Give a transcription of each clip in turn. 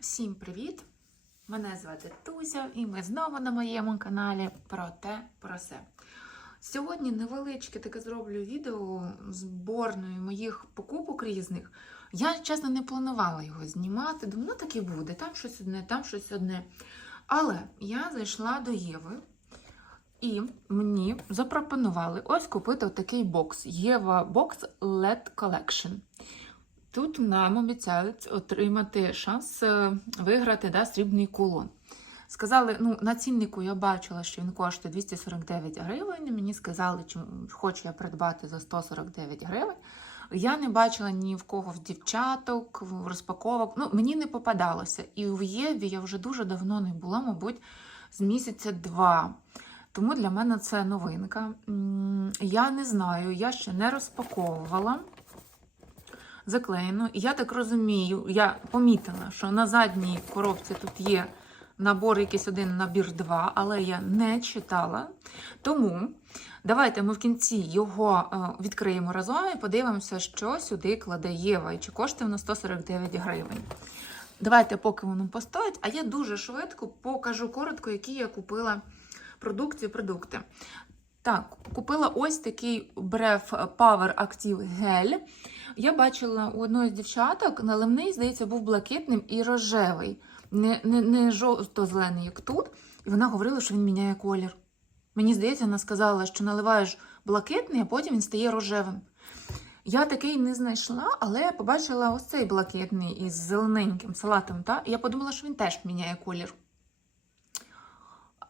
Всім привіт! Мене звати Тузя, і ми знову на моєму каналі про те, про все. Сьогодні невеличке таке зроблю відео зборною моїх покупок різних. Я, чесно, не планувала його знімати. Думаю, ну так і буде, там щось одне, там щось одне. Але я зайшла до Єви, і мені запропонували ось купити такий бокс. Єва бокс LED Collection. Тут нам обіцяють отримати шанс е, виграти да, срібний кулон. Сказали, ну, на ціннику я бачила, що він коштує 249 гривень. Мені сказали, чи хочу я придбати за 149 гривень. Я не бачила ні в кого в дівчаток, в розпаковок. Ну, мені не попадалося. І в Єві я вже дуже давно не була, мабуть, з місяця два. Тому для мене це новинка. Я не знаю, я ще не розпаковувала заклеєно. І я так розумію, я помітила, що на задній коробці тут є набор якийсь один, набір два, але я не читала. Тому давайте ми в кінці його е, відкриємо разом і подивимося, що сюди кладе Єва і чи коштує воно 149 гривень. Давайте, поки воно постоїть, а я дуже швидко покажу коротко, які я купила продукції, продукти. Так, купила ось такий Bref Power Active Gel. Я бачила у одної з дівчаток, наливний, здається, був блакитним і рожевий, не, не, не жовто-зелений, як тут. І вона говорила, що він міняє колір. Мені здається, вона сказала, що наливаєш блакитний, а потім він стає рожевим. Я такий не знайшла, але я побачила ось цей блакитний із зелененьким салатом. Та? І я подумала, що він теж міняє колір.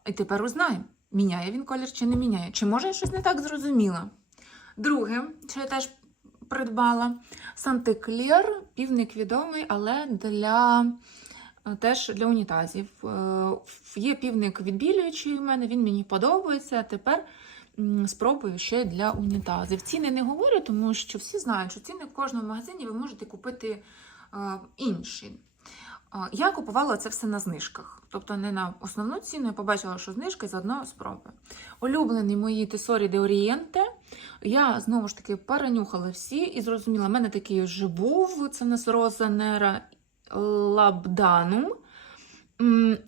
І тепер узнаємо, міняє він колір чи не міняє. Чи може я щось не так зрозуміла? Друге, що я теж придбала Сантеклір, півник відомий, але для е, теж для унітазів. Е, Є півник відбілюючий у мене, він мені подобається. Тепер спробую ще для унітазів. Ціни не говорю, тому що всі знають, що ціни в кожному магазині ви можете купити е, інші. Я купувала це все на знижках, тобто не на основну ціну, я побачила, що знижка і заодно спробую. Улюблені мої Тесорі де Орієнте. Я знову ж таки перенюхала всі і зрозуміла, в мене такий вже був. Це у нас Роза Нера Лабданум.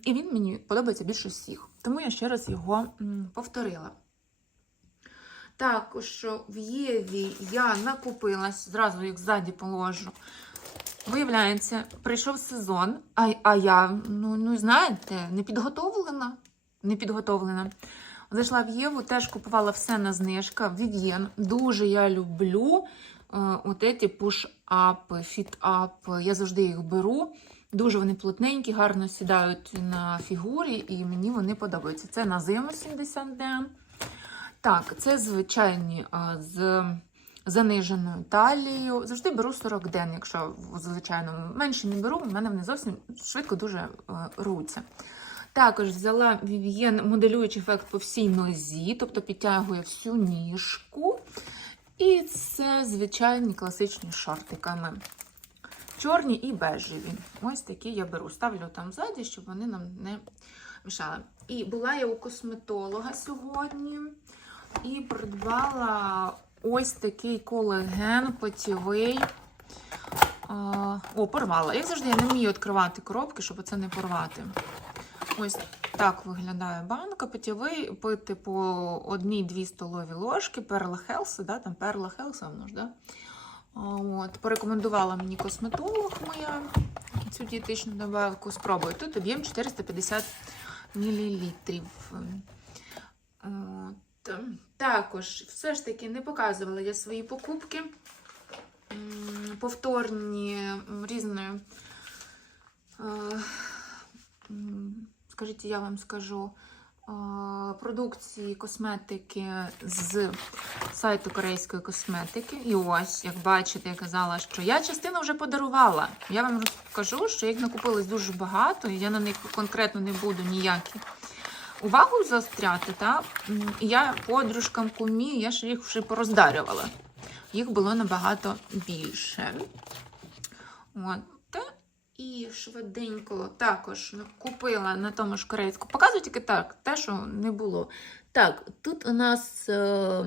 І він мені подобається більше всіх. Тому я ще раз його повторила. Також в Єві я накупилась, зразу їх ззаді положу. Виявляється, прийшов сезон, а, а я, ну, ну знаєте, не підготовлена. Не підготовлена. Зайшла в Єву, теж купувала все на знижках. Вів'єн. Дуже я люблю е, от ці пуш-апи, фіт-апи. Я завжди їх беру. Дуже вони плотненькі, гарно сідають на фігурі, і мені вони подобаються. Це на зиму 70 ден. Так, це звичайні е, з заниженою талією. Завжди беру 40 ден, якщо звичайно менше не беру, в мене вони зовсім швидко дуже е, руться. Також взяла Vivien моделюючий ефект по всій нозі, тобто підтягує всю ніжку. І це звичайні класичні шортиками. Чорні і бежеві. Ось такі я беру. Ставлю там ззаді, щоб вони нам не мішали. І була я у косметолога сьогодні і придбала ось такий колаген потівий. О, порвала. Як завжди, я не вмію відкривати коробки, щоб це не порвати. Ось так виглядає банка. Питєвий пити по одній-дві столові ложки. Перла Хелса, да, там Перла Хелса, воно ж, да? От, порекомендувала мені косметолог моя цю дієтичну добавку. Спробую. Тут об'єм 450 мл. От. Також все ж таки не показувала я свої покупки. Повторні різної. е, Скажіть, я вам скажу е, продукції косметики з сайту корейської косметики. І ось, як бачите, я казала, що я частину вже подарувала. Я вам розкажу, що їх накупилось дуже багато, і я на них конкретно не буду ніякі увагу заостряти. Та? Я подружкам кумі, я ж їх вже пороздарювала. Їх було набагато більше. От. І швиденько також купила на тому ж корейську. Показую тільки так, те, що не було. Так, тут у нас е,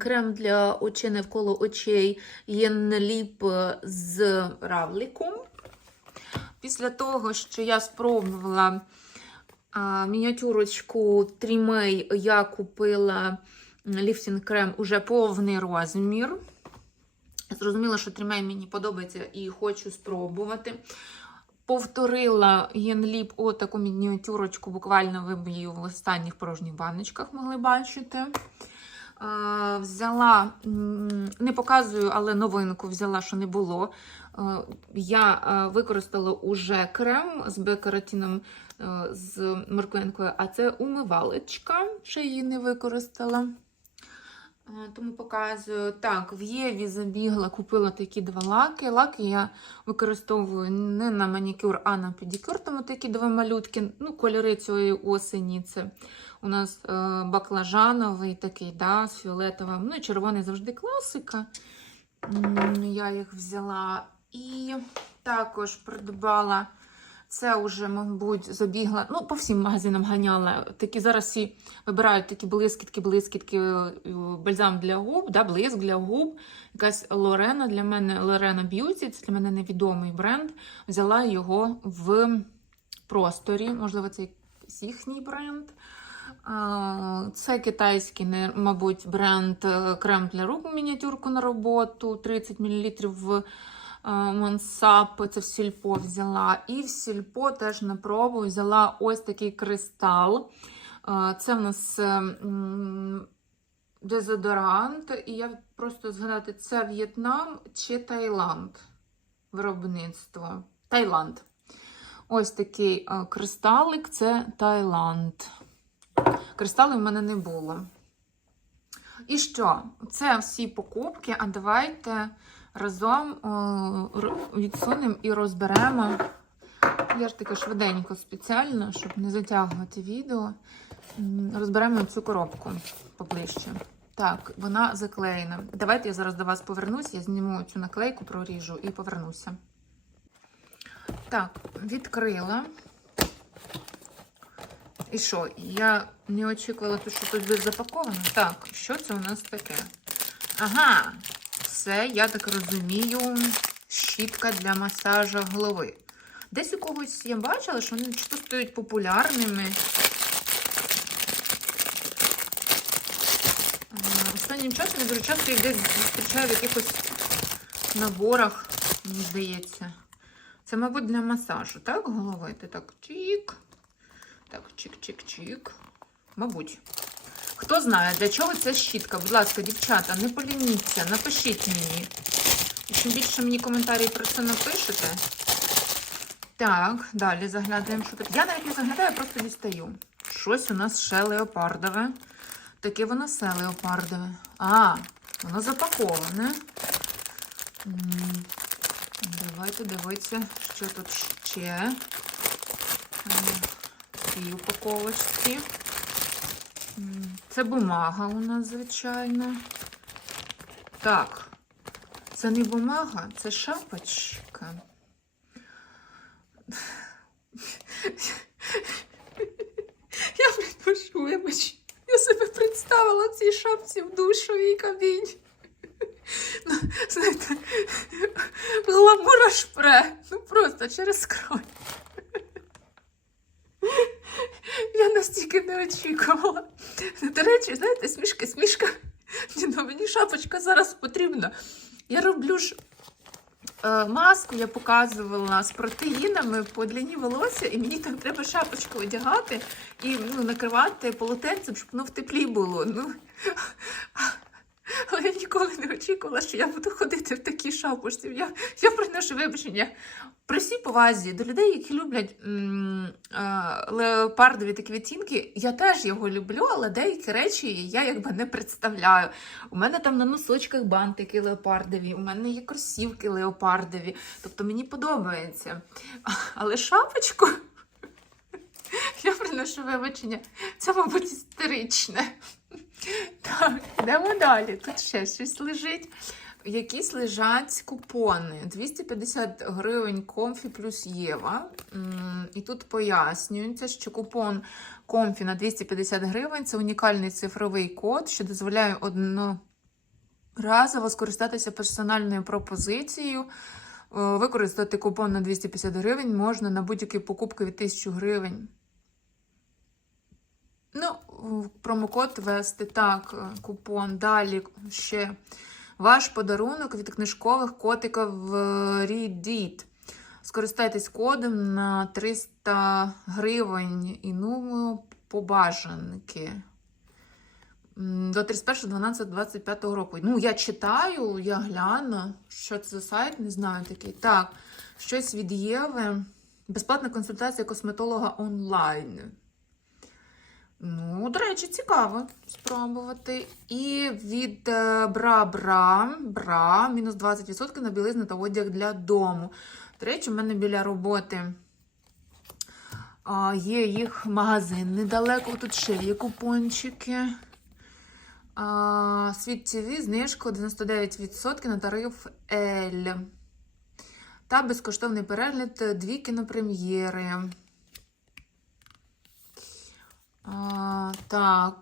крем для очей навколо очей Єнліп з равликом. Після того, що я спробувала мініатюрочку Трімей, я купила ліфтінг крем уже повний розмір. Зрозуміла, що Трімей мені подобається і хочу спробувати. Повторила Єнліп отаку мініатюрочку, буквально ви її в останніх порожніх баночках могли бачити. Взяла, не показую, але новинку взяла, що не було. Е, Я е, використала уже крем з бекаратином е, з морквинкою, а це умивалочка, ще її не використала. Тому показую. Так, в Єві забігла, купила такі два лаки. Лаки я використовую не на манікюр, а на педикюр. Тому такі два малютки. Ну, кольори цієї осені. Це у нас е, баклажановий такий, да, з фіолетовим. Ну і червоний завжди класика. Я їх взяла. І також придбала. Це вже, мабуть, забігла. Ну, по всім магазинам ганяла. Такі зараз всі вибирають такі блискітки, блискітки, е, бальзам для губ, да, блиск для губ. Якась Лорена для мене Лорена Б'юті, це для мене невідомий бренд. Взяла його в просторі. Можливо, це якийсь їхній бренд. Це китайський, мабуть, бренд е, крем для рук мініатюрку на роботу 30 мл в Монсап, це в сільпо взяла. І в сільпо теж на пробу взяла ось такий кристал. Е, Це в нас е, дезодорант. І я просто згадати, це В'єтнам чи Таїланд виробництво. Таїланд. Ось такий е, кристалик це Таїланд. Кристалів в мене не було. І що? Це всі покупки, а давайте разом відсунемо і розберемо. Я ж таки швиденько спеціально, щоб не затягувати відео. Розберемо цю коробку поближче. Так, вона заклеєна. Давайте я зараз до вас повернусь, я зніму цю наклейку, проріжу і повернуся. Так, відкрила. І що? Я не очікувала, що тут буде запаковано. Так, що це у нас таке? Ага, це, я так розумію, щітка для масажу голови. Десь у когось я бачила, що вони чи то стають популярними. Останнім часом я дуже часто їх десь зустрічаю в якихось наборах, мені здається. Це, мабуть, для масажу, так, голови? Ти так чик. Так, чик-чик-чик. Мабуть. Хто знає, для чого ця щітка? Будь ласка, дівчата, не полініться, напишіть мені. Чим більше мені коментарів про це напишете. Так, далі заглядаємо, що тут. Я навіть не заглядаю, просто дістаю. Щось у нас ще леопардове. Таке воно все леопардове. А, воно запаковане. Давайте дивитися, що тут ще. Цій упаковочці. Це бумага у нас, звичайно. Так, це не бумага, це шапочка. Я підпишу, вибач. Я себе представила в цій шапці в душовій кабіні. Ну, знаєте, гламура шпре. Ну просто через край. Я не очікувала. До речі, знаєте, смішка, смішка. Ну, мені шапочка зараз потрібна. Я роблю ж е, маску, я показувала з протеїнами по длині волосся, і мені там треба шапочку одягати і ну, накривати полотенцем, щоб воно в теплі було. Ну, але я ніколи не очікувала, що я буду ходити в такій шапочці. Я, я приношу вибачення при всій повазі до людей, які люблять м, е, леопардові такі відтінки, я теж його люблю, але деякі речі я якби не представляю. У мене там на носочках бантики леопардові, у мене є кросівки леопардові. Тобто мені подобається. Але шапочку я приношу вибачення. Це, мабуть, істеричне. Так, йдемо далі. Тут ще щось лежить. Якісь лежать купони. 250 гривень комфі плюс Єва. І тут пояснюється, що купон комфі на 250 гривень це унікальний цифровий код, що дозволяє одноразово скористатися персональною пропозицією Використати купон на 250 гривень можна на будь-які покупки від 1000 гривень. Ну, промокод ввести так, е, купон. Далі ще ваш подарунок від книжкових котиків Reddit. Скористайтесь кодом на 300 гривень і ну побажанки. До 31.12.25 року. Ну, я читаю, я гляну. Що це за сайт? Не знаю такий. Так, щось від Єви. Безплатна консультація косметолога онлайн. Ну, до речі, цікаво спробувати. І від е, Бра мінус 20% на білизну та одяг для дому. До речі, в мене біля роботи є їх магазин недалеко. Тут ще є купончики. Світ ТВ, знижка 99% на тариф L. Та безкоштовний перегляд дві кінопрем'єри. А, так,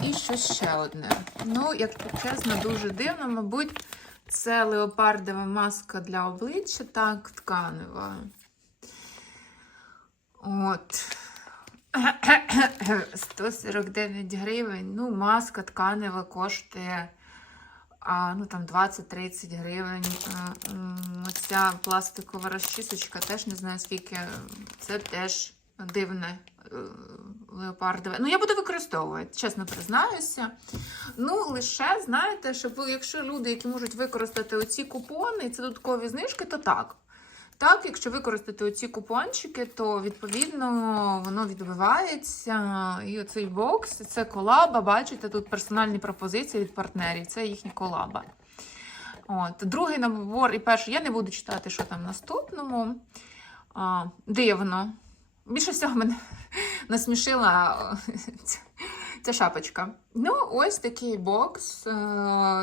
і що ще одне. Ну, якщо чесно, дуже дивно, мабуть, це леопардова маска для обличчя, так, тканева. От. 149 гривень. Ну, маска тканева коштує а, ну, там 20-30 гривень. Оця пластикова розчісочка теж не знаю скільки. Це теж дивне е, леопардове. Ну, я буду використовувати, чесно признаюся. Ну, лише, знаєте, щоб ви, якщо люди, які можуть використати оці купони це додаткові знижки, то так. Так, якщо використати оці купончики, то відповідно воно відбивається. І оцей бокс це колаба. Бачите, тут персональні пропозиції від партнерів. Це їхні колаба. От. Другий набор і перший я не буду читати, що там наступному. А, дивно. Більше всього мене насмішила е, ця- шапочка. Ну, ось такий бокс. Е,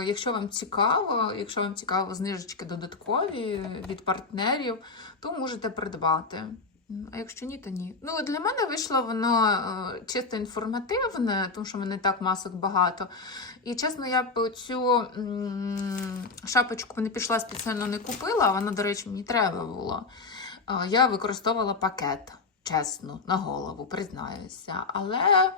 Якщо вам цікаво, якщо вам цікаво знижечки додаткові від партнерів, то можете придбати. А якщо ні, то ні. Ну, для мене вийшло воно е, чисто інформативне, тому що в мене так масок багато. І чесно, я б цю шапочку не пішла спеціально не купила, вона, до речі, мені треба було. Я використовувала пакет, чесно, на голову, признаюся. Але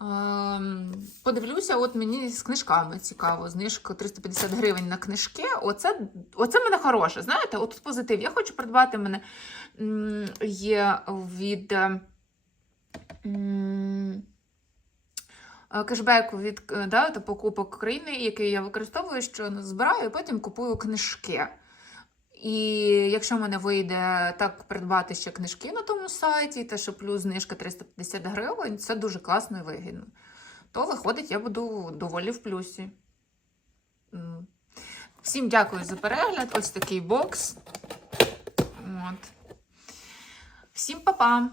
ем, подивлюся, от мені з книжками цікаво. Знижка 350 гривень на книжки. Оце, оце мене хороше. Знаєте, от позитив. Я хочу придбати мене є від. е, м, е, Кешбеку від е, да, покупок країни, який я використовую, що збираю, і потім купую книжки. І якщо в мене вийде так придбати ще книжки на тому сайті, та що плюс знижка 350 гривень, це дуже класно і вигідно. То виходить, я буду доволі в плюсі. Всім дякую за перегляд. Ось такий бокс. От. Всім па-па!